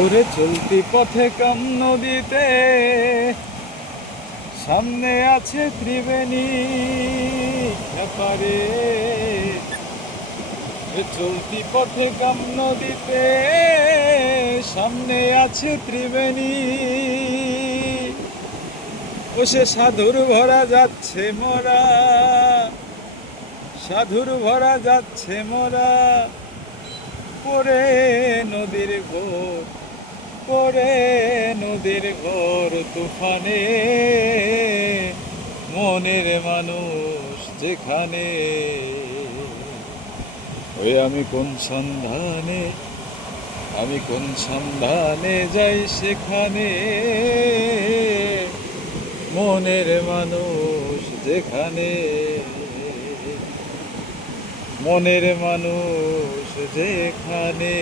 ওরে চলতি পথে কাম নদীতে সামনে আছে ত্রিবেণী ব্যাপারে। চলতি পথে কাম নদীতে সামনে আছে ত্রিবেণী। ও সে সাধুর ভরা যাচ্ছে মোরা, সাধুর ভরা যাচ্ছে মোরা, পরে নদীর ঘোর, পরে নদীর ঘোর তুফানে। মনের মানুষ যেখানে, ওই আমি কোন সন্ধানে, আমি কোন সন্ধানে যাই সেখানে। মনের মানুষ যেখানে, মনের মানুষ যেখানে।